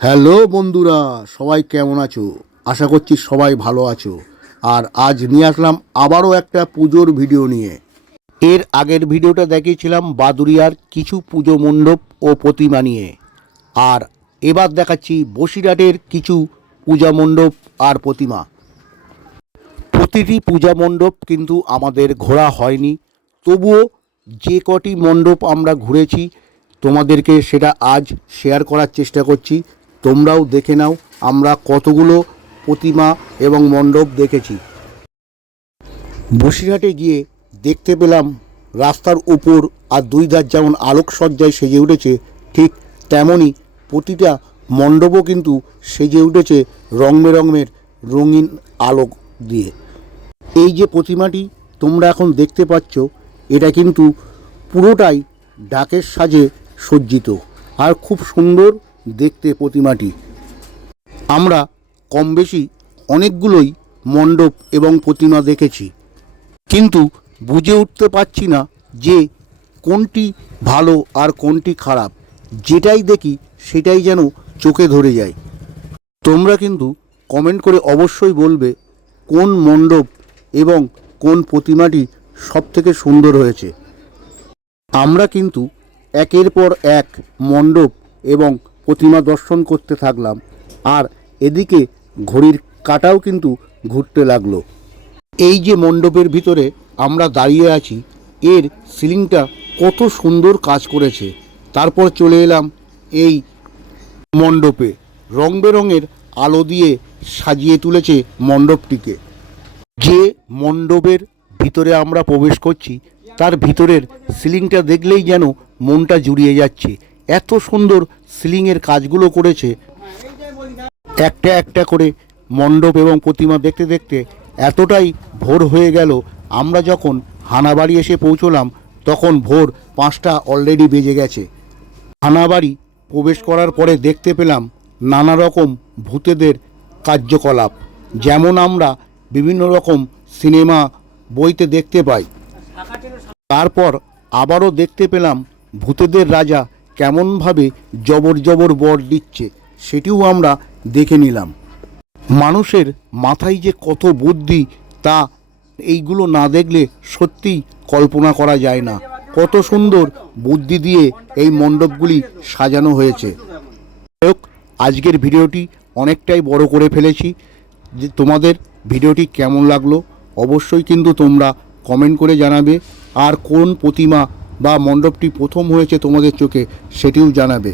Hello বন্ধুরা, সবাই কেমন আছো? আশা করছি সবাই ভালো আছো। আর আজ নিয়ে আসলাম আবারও একটা পুজোর ভিডিও নিয়ে। এর আগের ভিডিওটা দেখিয়েছিলাম বাদুরিয়ার কিছু পুজো মণ্ডপ ও প্রতিমা নিয়ে। আর এবার দেখাচ্ছি বসিরহাটের কিছু পূজা মণ্ডপ আর প্রতিমা। প্রতিটি পূজা মণ্ডপ কিন্তু আমাদের ঘোরা হয়নি। তবুও যে কটি মণ্ডপ আমরা ঘুরেছি, তোমাদেরকে সেটা আজ শেয়ার করার চেষ্টা করছি। তোমরাও দেখে নাও, আমরা কতগুলো প্রতিমা এবং মণ্ডপ দেখেছি। বসিরহাটে গিয়ে দেখতে পেলাম, রাস্তার উপর আর দুই ধার যেমন আলোকসজ্জায় সেজে উঠেছে, ঠিক তেমনই প্রতিটা মণ্ডপও কিন্তু সেজে উঠেছে রং বেরঙের রঙিন আলোক দিয়ে। এই যে প্রতিমাটি তোমরা এখন দেখতে পাচ্ছ, এটা কিন্তু পুরোটাই ডাকের সাজে সজ্জিত। আর খুব সুন্দর দেখতে প্রতিমাটি। আমরা কম বেশি অনেকগুলোই মণ্ডপ এবং প্রতিমা দেখেছি। কিন্তু বুঝে উঠতে পারছি না যে কোনটি ভালো আর কোনটি খারাপ। যেটাই দেখি, সেটাই যেন চোখে ধরে যায়। তোমরা কিন্তু কমেন্ট করে অবশ্যই বলবে, কোন মণ্ডপ এবং কোন প্রতিমাটি সবথেকে সুন্দর হয়েছে। আমরা কিন্তু একের পর এক মণ্ডপ এবং প্রতিমা দর্শন করতে থাকলাম। আর এদিকে ঘড়ির কাটাও কিন্তু ঘুরতে লাগল। এই যে মণ্ডপের ভিতরে আমরা দাঁড়িয়ে আছি, এর সিলিংটা কত সুন্দর কাজ করেছে। তারপর চলে এলাম এই মণ্ডপে। রং বেরঙের আলো দিয়ে সাজিয়ে তুলেছে মণ্ডপটিকে। যে মণ্ডপের ভিতরে আমরা প্রবেশ করছি, তার ভিতরের সিলিংটা দেখলেই যেন মনটা জুড়িয়ে যাচ্ছে। এত সুন্দর সিলিংয়ের কাজগুলো করেছে। একটা একটা করে মণ্ডপ এবং প্রতিমা দেখতে দেখতে এতটাই ভোর হয়ে গেল। আমরা যখন হানাবাড়ি এসে পৌঁছলাম, তখন ভোর পাঁচটা অলরেডি বেজে গেছে। হানাবাড়ি প্রবেশ করার পরে দেখতে পেলাম নানা রকম ভূতেদের কার্যকলাপ। যেমন আমরা বিভিন্ন রকম সিনেমা বইতে দেখতে পাই। তারপর আবারও দেখতে পেলাম ভূতেদের রাজা কেমনভাবে জবর জবর বর দিচ্ছে সেটিও আমরা দেখে নিলাম। মানুষের মাথায় যে কত বুদ্ধি তা এইগুলো না দেখলে সত্যিই কল্পনা করা যায় না। কত সুন্দর বুদ্ধি দিয়ে এই মণ্ডপগুলি সাজানো হয়েছে। হোক, আজকের ভিডিওটি অনেকটাই বড় করে ফেলেছি। যে তোমাদের ভিডিওটি কেমন লাগল অবশ্যই কিন্তু তোমরা কমেন্ট করে জানাবে। আর কোন প্রতিমা বা মণ্ডপটি প্রথম হয়েছে তোমাদের চোখে সেটিও জানাবে।